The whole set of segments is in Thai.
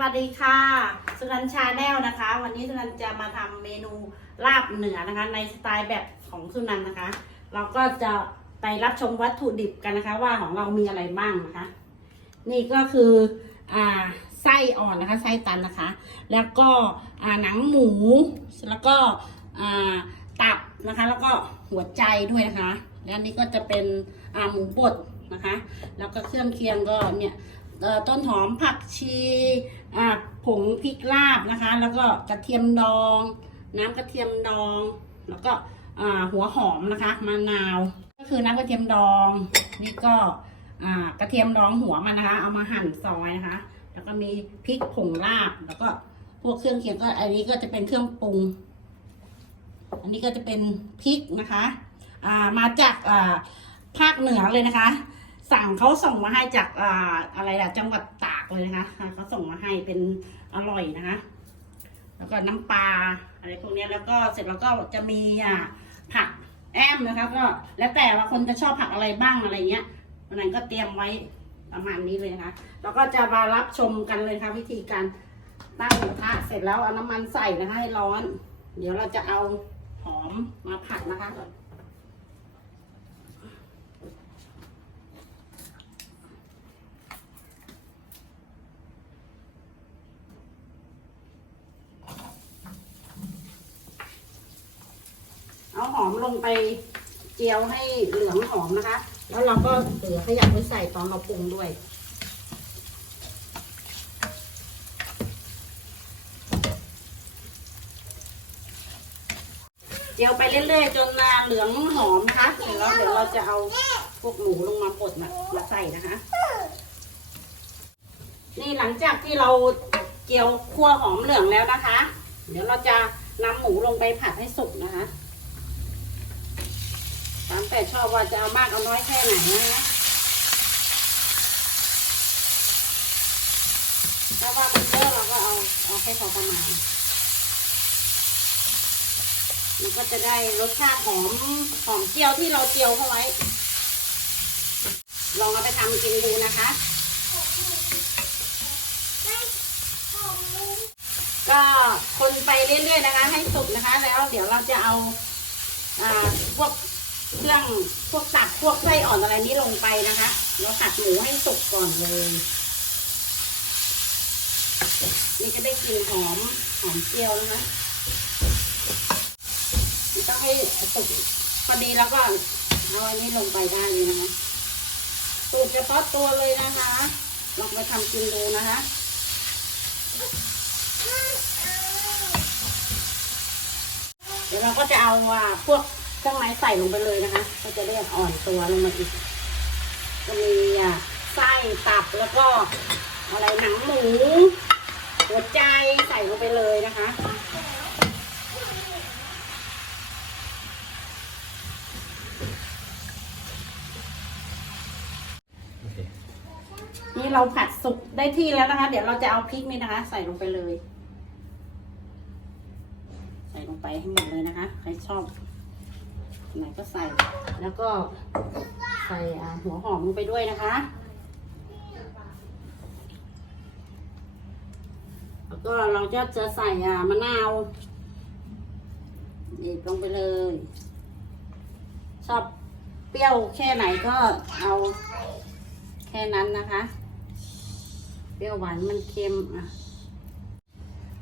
วัสดีค่ะสุนันชาแนลนะคะ วันนี้สุนันจะมาทำเมนูลาบเหนือนะคะ ในสไตล์แบบของสุนันนะคะ เราก็จะไปรับชมวัตถุดิบกันนะคะ ว่าของเรามีอะไรบ้างนะคะ นี่ก็คืออ่าไส้อ่อนนะคะไส้ตันนะคะ แล้วก็อ่าหนังหมูแล้วก็อ่าตับนะคะ แล้วก็หัวใจด้วยนะคะ แล้วนนี้ก็จะเป็นอ่าหมูบดนะคะ แล้วก็เครื่องเคียงก็เนี่ยต้นหอมผักชี ผงพริกลาบนะคะ แล้วก็กระเทียมดอง น้ำกระเทียมดอง แล้วก็หัวหอมนะคะมะนาว ก็คือน้ำกระเทียมดอง นี่ก็กระเทียมดองหัวมันนะคะ เอามาหั่นซอยนะคะ แล้วก็มีพริกผงลาบ แล้วก็พวกเครื่องเคียงก็อันนี้ก็จะเป็นเครื่องปรุง อันนี้ก็จะเป็นพริกนะคะามาจากภาคเหนือเลยนะคะ สั่งเขาส่งมาให้จากอาอะไรล่ะจังหวัดากเลยนะคะเขาส่งมาให้เป็นอร่อยนะคะ แล้วก็น้ำปลาอะไรพวกนี้แล้วก็เสร็จแล้วก็จะมีอ่าผักแอมนะคะ ก็แล้วแต่ว่าคนจะชอบผักอะไรบ้างอะไรเงี้ยวันนั้นก็เตรียมไว้ประมาณนี้เลยนะคะ แล้วก็จะมารับชมกันเลยค่ะวิธีการตั้งกระทะเสร็จแล้วเอาน้ำมันใส่นะคะให้ร้อน เดี๋ยวเราจะเอาหอมมาผัดนะคะ เอาหอมลงไปเจียวให้เหลืองหอมนะคะ แล้วเราก็เหลือขยับไว้ใส่ตอนเราปรุงด้วย เจียวไปเรื่อยๆจนนาเหลืองหอมนะคะเสร็จแล้วเดี๋ยวเราจะเอาพวกหมูลงมาบดมามาใส่นะคะ นี่หลังจากที่เราเจียวคั่วหอมเหลืองแล้วนะคะ เดี๋ยวเราจะนำหมูลงไปผัดให้สุกนะคะามแต่ชอบว่าจะเอามากเอาน้อยแค่ไหนนะคะถ้าว่ามันเยอะเราก็เอาเอาแค่พอประมาณ มันก็จะได้รสชาติหอมหอมเจียวที่เราเจียวเข้าไว้ ลองเอาไปทำกินดูนะคะก็คนไปเรื่อยๆนะคะ ให้สุกนะคะ แล้วเดี๋ยวเราจะเอา อ่าพวก เครื่องพวกตับพวกไส้อ่อนอะไรนี้ลงไปนะคะเราตัดหมูให้สุกก่อนเลย นี่จะได้กลิ่นหอมหอมเจียวนะคะนี่ต้องให้สุกพอดีแล้วก็เอาอันนี้ลงไปได้เลยนะคะสูตรเฉพาะตัวเลยนะคะลองไปทำกินดูนะคะเดี๋ยวเราก็จะเอาอ่าพวก เครื่องไม้ใส่ลงไปเลยนะคะ ก็จะได้อ่อนตัวลงมาอีก ก็มีอะไส้ตับแล้วก็อะไรหนังหมู หัวใจใส่ลงไปเลยนะคะนี่เราผัดสุกได้ที่แล้วนะคะ เดี๋ยวเราจะเอาพริกนี่นะคะ ใส่ลงไปเลย ใส่ลงไปให้หมดเลยนะคะ ใครชอบ ไหนก็ใส่ แล้วก็ใส่หัวหอมลงไปด้วยนะคะ แล้วก็เราจะจะใส่มะนาวดีบลงไปเลย ชอบเปรี้ยวแค่ไหนก็เอาแค่นั้นนะคะ เปรี้ยวหวานมันเค็มอะ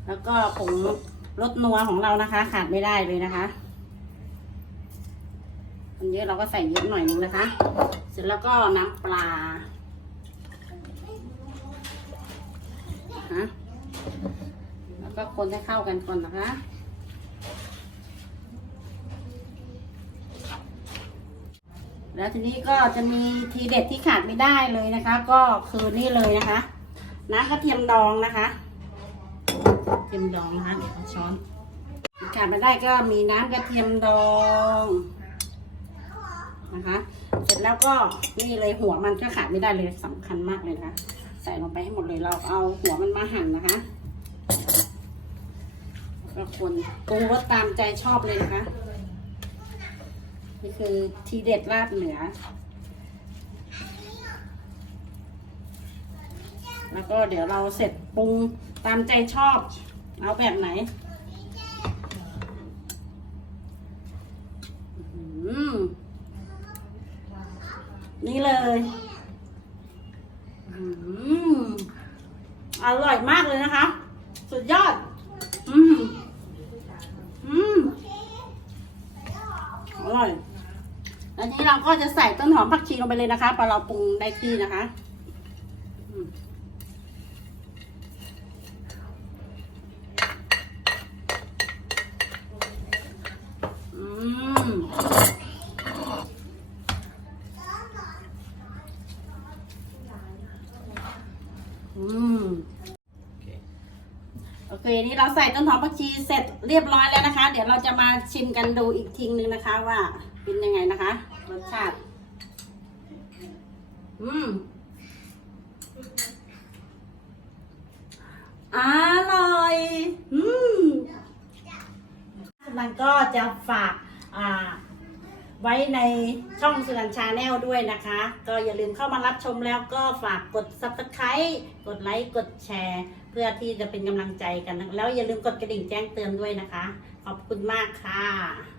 แล้วก็ผงรสนัวของเรานะคะ ขาดไม่ได้เลยนะคะ อันเยอะเราก็ใส่เยอะหน่อยนึงนะคะ เสร็จแล้วก็น้ำปลาฮะแล้วก็คนให้เข้ากันก่อนนะคะแล้วทีนี้ก็จะมีทีเด็ดที่ขาดไม่ได้เลยนะคะ ก็คือนี่เลยนะคะน้ำกระเทียมดองนะคะกระเทียมดองนะคะเดี๋ยวเอาช้อนขาดไม่ได้ก็มีน้ำกระเทียมดอง นะคะ เสร็จแล้วก็นี่เลยหัวมันก็ขาดไม่ได้เลยสำคัญมากเลยนะคะ ใส่ลงไปให้หมดเลยเราเอาหัวมันมาหั่นนะคะแล้วก็คนปรุงรสตามใจชอบเลยนะคะ นี่คือทีเด็ดลาบเหนือ แล้วก็เดี๋ยวเราเสร็จปรุงตามใจชอบ เอาแบบไหนอื้อหือ นี่เลยอร่อยมากเลยนะคะ สุดยอด อืมอืมอร่อยแล้วนี้เราก็จะใส่ต้นหอมผักชีลงไปเลยนะคะพอเราปรุงได้ที่นะคะอืมอืมอืม โอเค นี่เราใส่ต้นหอมผักชีเสร็จเรียบร้อยแล้วนะคะ เดี๋ยวเราจะมาชิมกันดูอีกทีนึงนะคะ ว่าเป็นยังไงนะคะรสชาติ อืมอร่อย อืมมันก็จะฝาก ไว้ในช่องสุนันชาแนลด้วยนะคะ ก็อย่าลืมเข้ามารับชมแล้วก็ฝากกด subscribe กดไลค์กดแชร์ เพื่อที่จะเป็นกำลังใจกัน แล้วอย่าลืมกดกระดิ่งแจ้งเตือนด้วยนะคะ ขอบคุณมากค่ะ